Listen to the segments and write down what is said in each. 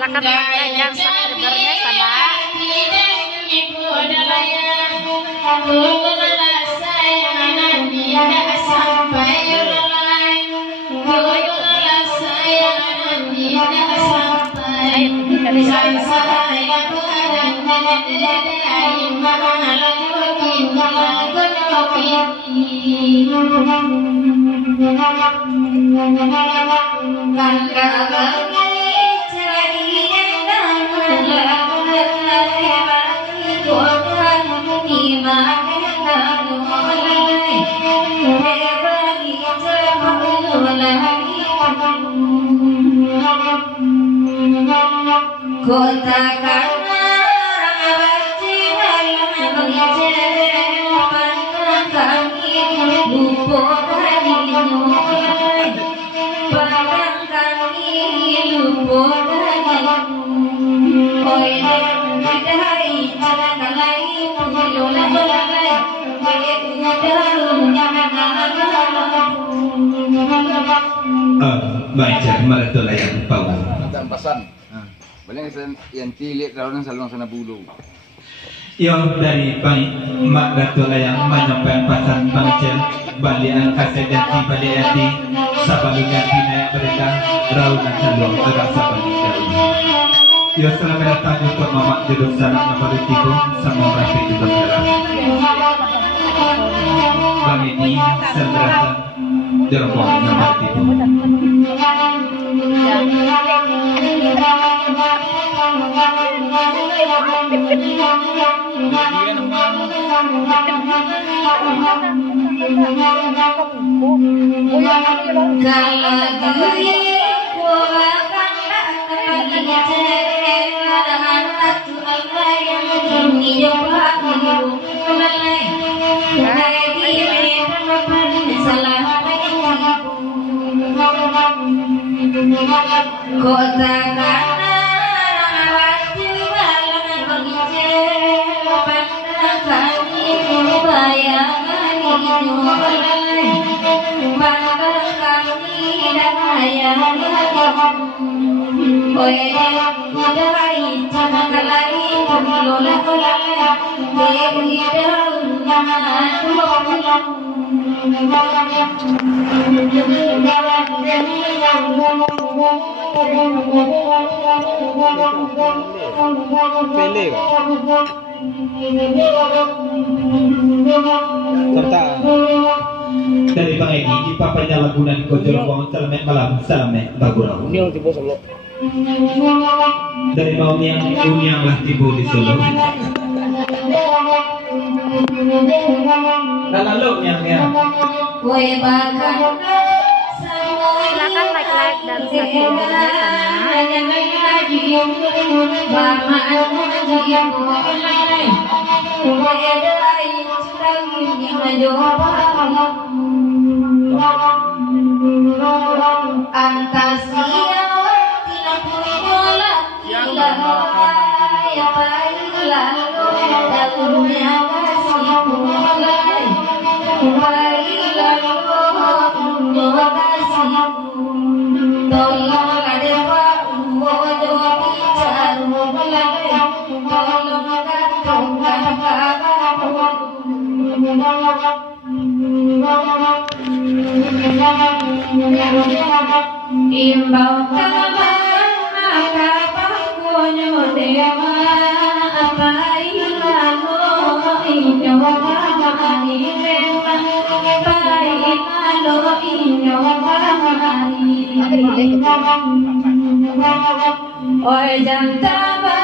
silakan like dan subscribe-nya sana. Baca maraton yang bawah. Dan pesan. Boleh yang tilik kalau salung sana bulu. Yang dari Mak Dato Layang menyampaikan pesan bangcel balian kaset dan baliati sabalunya naik mereka raunan salung terasa balik dari. Yo selamat datang untuk Mamak Jodoh Sanak Naparutiku sama Rafi juga dalam. Bang ini selamat datang Jerobong Naparutiku. Dari Bang Edi di papanya lagunan Kojolong Salamet Malam Salamet Bagurau. Dari Bang Uniang lah tibu di Solo. Lalu yang Silakan like dan subscribe-nya Imbau kabar maka pakunyo dewa apa ilano inyo kamani dewa apa ilano inyo kamani oi jantaba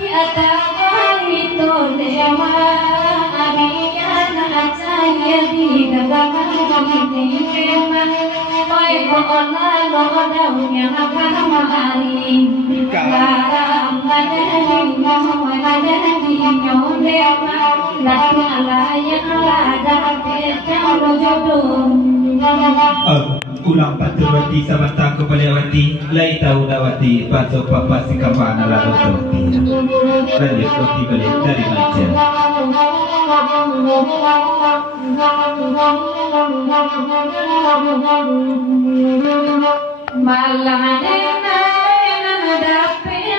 tiada itu dewa abinya na saya di dalam ini dewa oi ona daunnya kamari karam ngajari ngajari nyodewa lalu alayang lada pecah jodoh ulang patulwati sabata kepalawati lai tahu dawati paso papa sikapana lalu roti lanjut roti balik dari Malaysia. Malang dena dape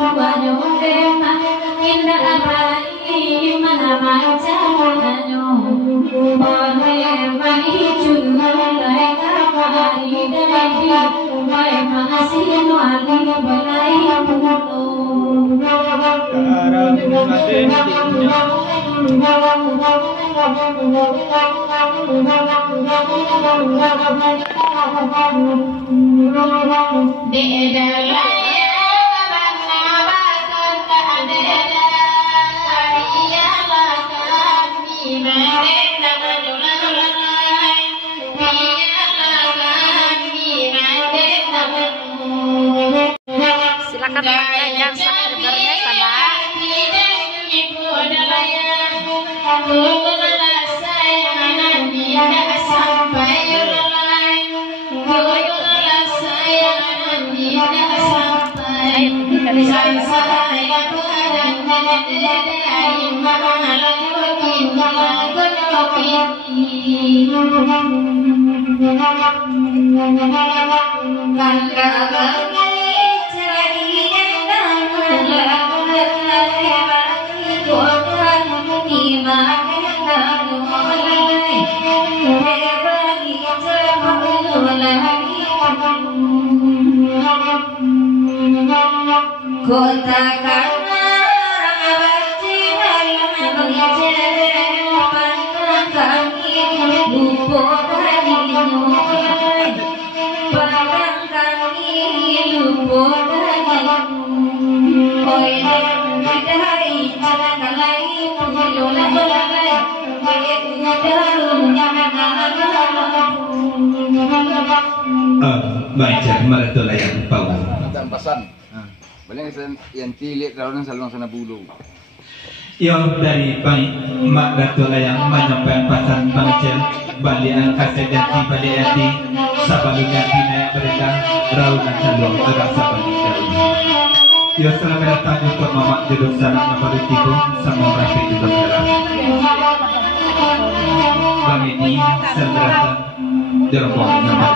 banyo tema inda abai mana mancanyo ore mai chunai kapai dadi mai masino ali balai puno Silakan yang subscribernya sama. Kota karena rawati halang bangce pandang kami lupa hari mulai pandang kami lupa hari oi dai jangan kalai pulola balai baca maratola yang pau. Dan pasan. Balik yang tilik rawan salong sana bulu. Yang dari mak gatola yang menyampaikan pasan bangcel balian kaset dan di baliati sabalunya tina bereda raunan salong agak sabali dari. Yo selamat datang untuk mama jodoh sana nomor 3 sama rapi di belakang. Bang ini selamat Jerobong nomor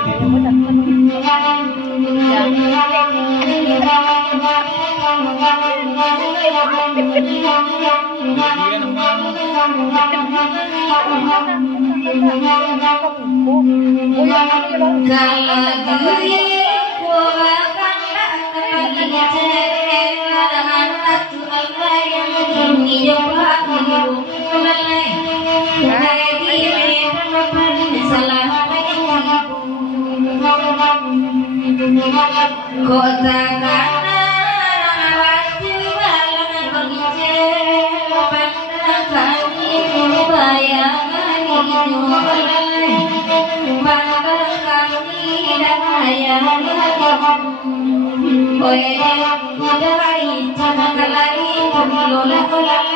Kota karena rawati halang bangce pandang kami bayangan mulai pandang kami bayangan oi dai jangan kalai pulola balai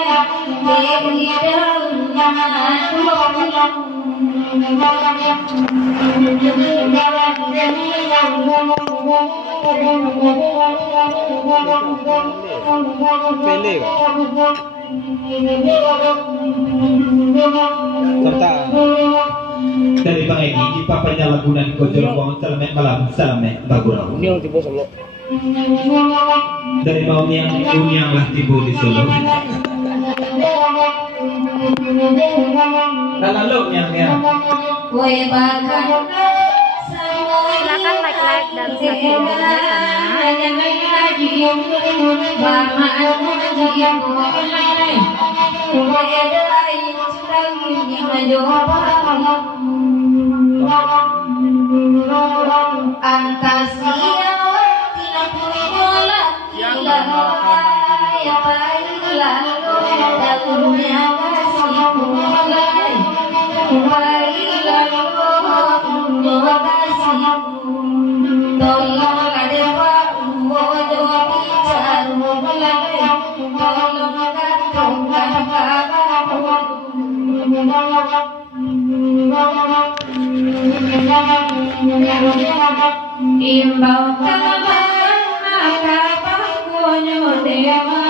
dari bang ini ipapanya lagunan ko Jerobong salamet malam salamet bagurau. Dari mau yang lah tibo di Solo. Lalu yang kue bakar Silakan like dan subscribernya imbau kabar maka pakunyo dewa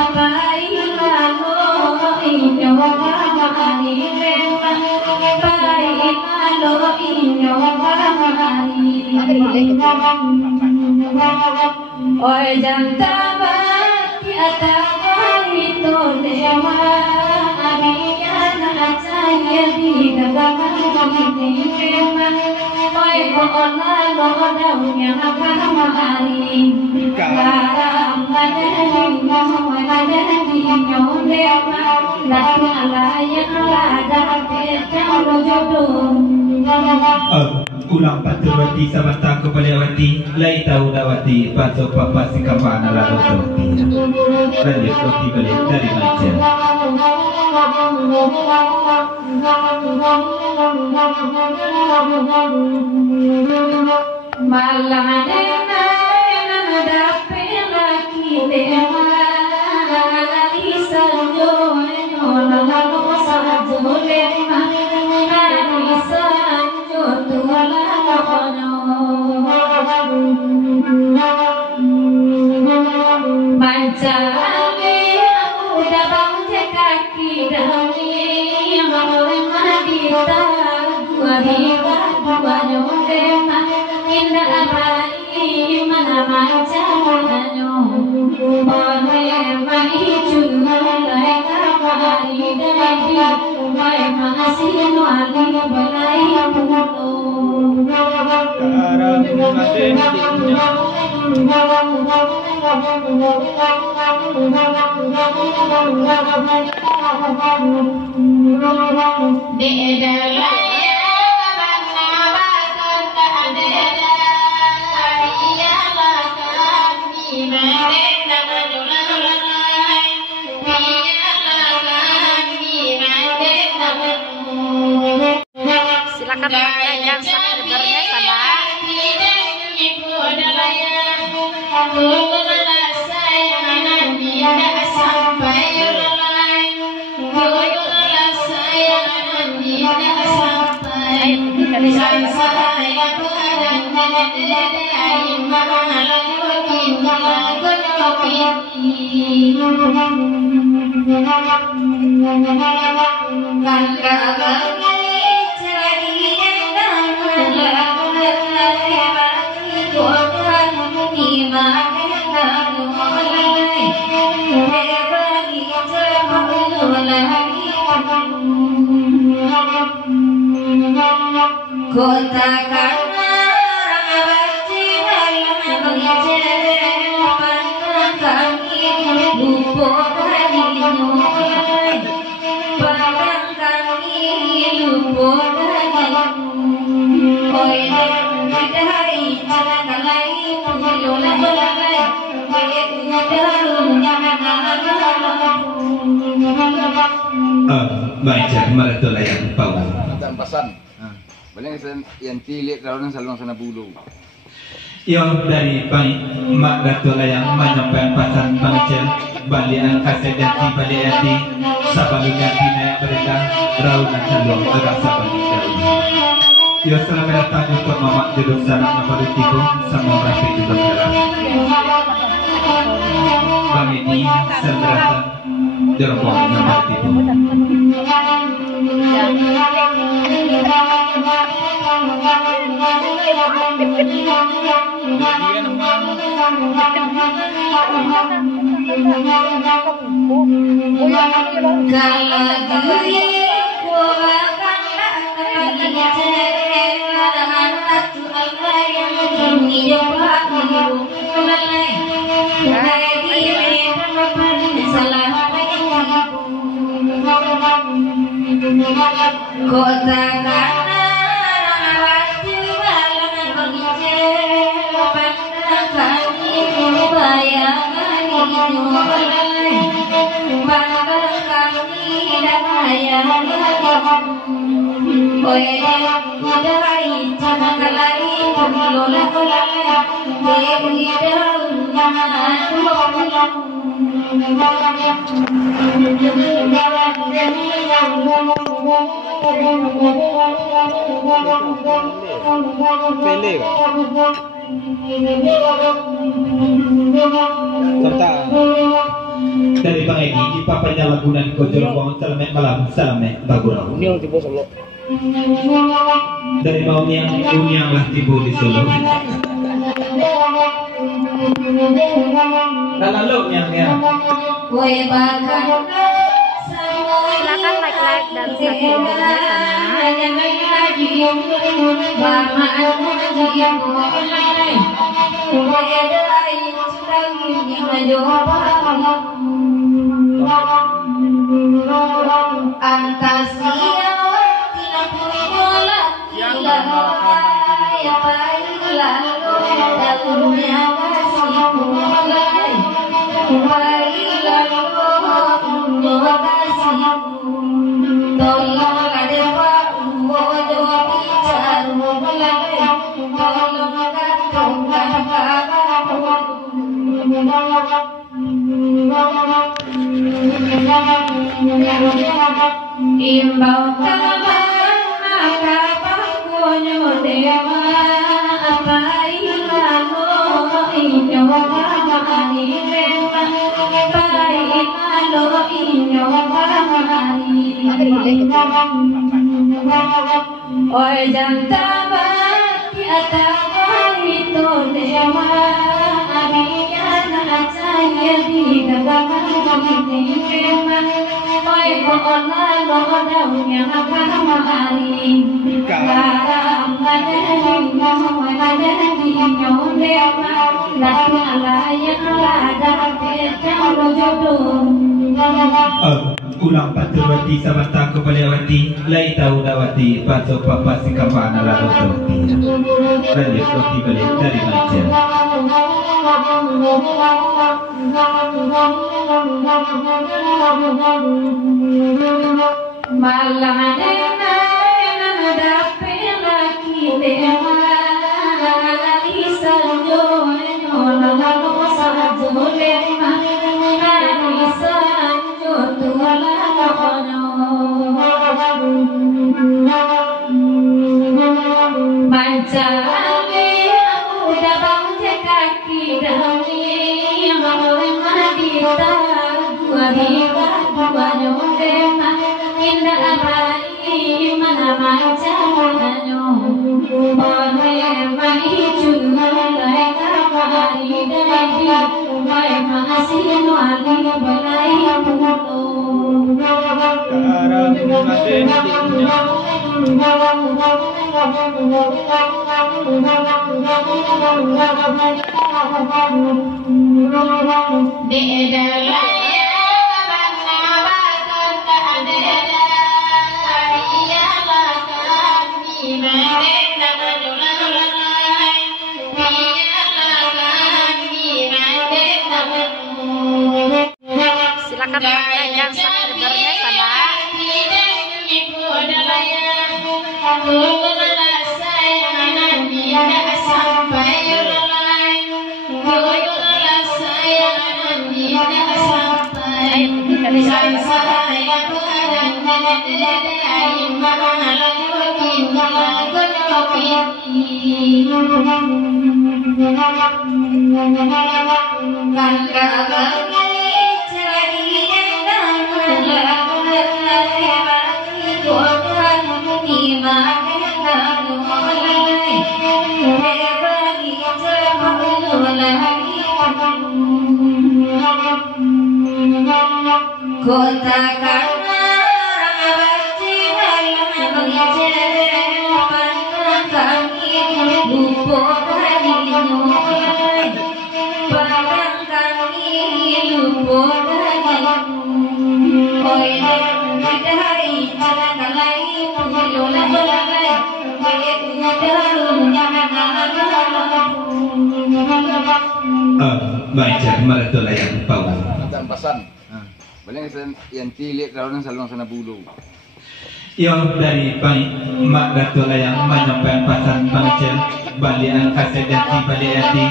apa ilalo inyo kamani dewa apa ilalo inyo kamani oi jantaba Ulang paturwati sabanta kepaliawati lai tahu dawati paso papa sikapana lalu lanjut roti balik dari Malaysia. Silakan like dan subscribe-nya sama baca maratula yang pau. Dan pasan. Balik yang tilik rawan salong sana bulu. Yang dari mak gatula yang menyampaikan pasan pangcel balian kaset dan balik hati sabalunya tina bereda raunan salong agak sabali daun. Yo selamat datang untuk mama jodoh sanak nomor 3 sama rapi di belakang. Bang ini selamat Jerobong nomor Kota kana waju balangan pengice pandang kami bayangan mulai pandang kami dan bayangan koe udai cana lari lola lola dewi daun dari Bang Edi di papanya lagunan Kojolong Salamet Malam Salamet Bagurau. Dari Bang Uniang lah tiba di Solo. Lalu yang Kue bakar Silakan like dan subscribe-nya Imbau kabar kabar konyo dewa apa ilalo inyo kamani dewa apa ilalo inyo kamani oi jantaba tiada itu dewa abiyana cahaya di gagaman dewa oi ona lo daunnya kamari karam madani madani nyolewa laki layak lada petang jodoh ulang patulwati samanta kepaliawati lai tahu dawati paso papa sikapana lalu lanjut roti balik dari Malaysia. Malang nena dape laki dewa arisan jo nyola lalu sajo lema arisan jo tuala kono Mancali udah bangsa kaki dami mau madita dua biwa dua nyolema indah bayi mana mancanyo oleh mai junai kamari dadi mai masih nuali balai pulo Silakan like dan subscribe-nya sama. Kota karena rawati malam mengejepan kami lupa dari mulai padang kami lupa dari oi dari jalan lain lola lola Baca malah yang tahu. Macam pasan. Balik yang tilik rawan salong sana bulu. Yang dari mak gatul yang menyampaikan pasan pangcel balian kaset dan ti baliati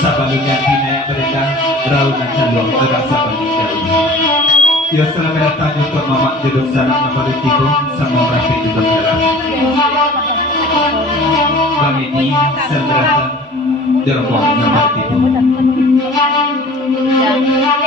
sabalunya tina bereda raunan salong agak sabali dari. Yo selamat datang untuk mama jodoh sanak nabaritiku sama rapi di bangkala. Bang ini selamat jerobong nabaritiku. Dia nama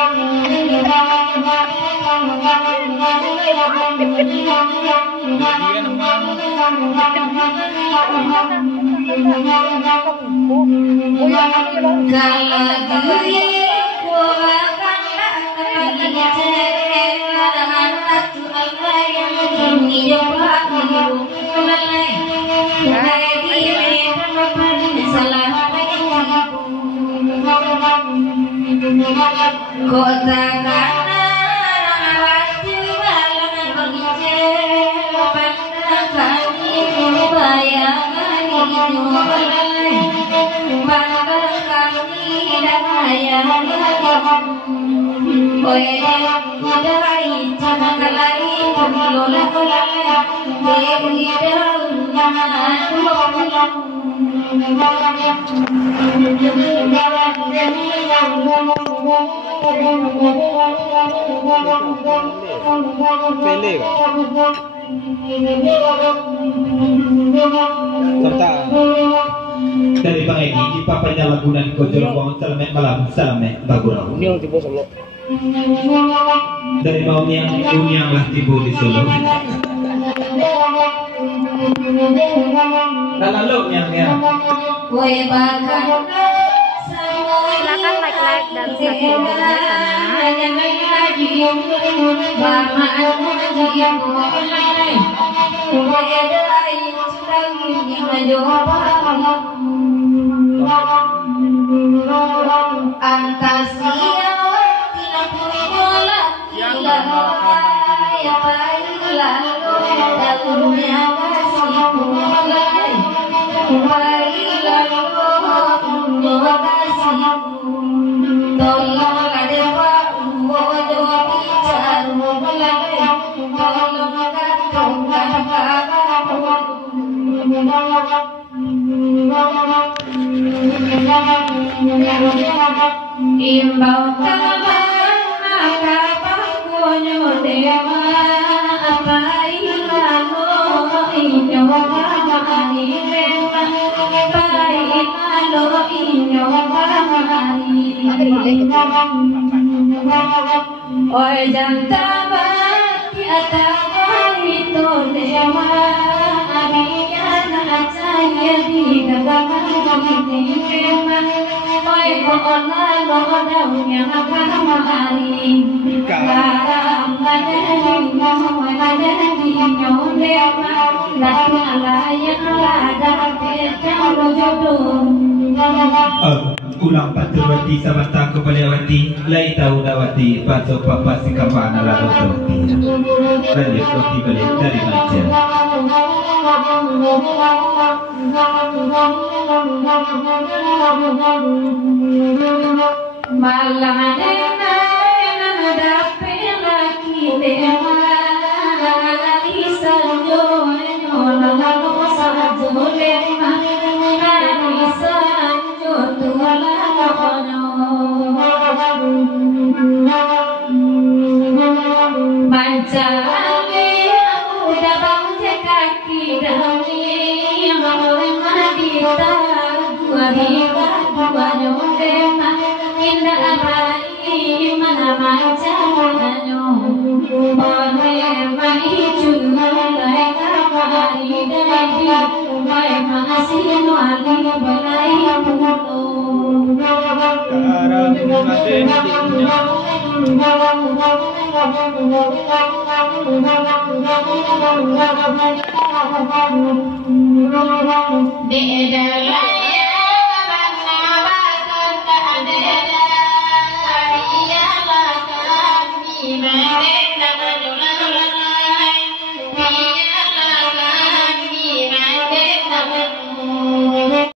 Dari Bang Edi, ipapanyalagunan ko Jolong Salamet Malam, Salamet Bagurau. Dari mau yang lah tibo di Solo. Lalu yang Silakan like dan subscribe-nya Imbau kabar maka pakunyo dewa apa ilalo inyo kamani dewa apa ilalo inyo kamani oi jantaba tiada itu dewa abiya na cahaya di gagaman dewa oi ona lo daunya kamari karam madani madani nyodewa la ya ada petalo jodoh ulang paturwati samanta kepaliawati lai tahu dawati pasok papa sikapana lalu roti lanjut roti balik dari Malaysia. Malah nena dape lagi dewa arisanyo lalu sajo lema arisanyo tualakono Mancale aku dabang kaki dami mau madita dua nyodema indah abai mana mancanyo oleh mai chulai kamari dadi mai masih nuali balai pulo Beda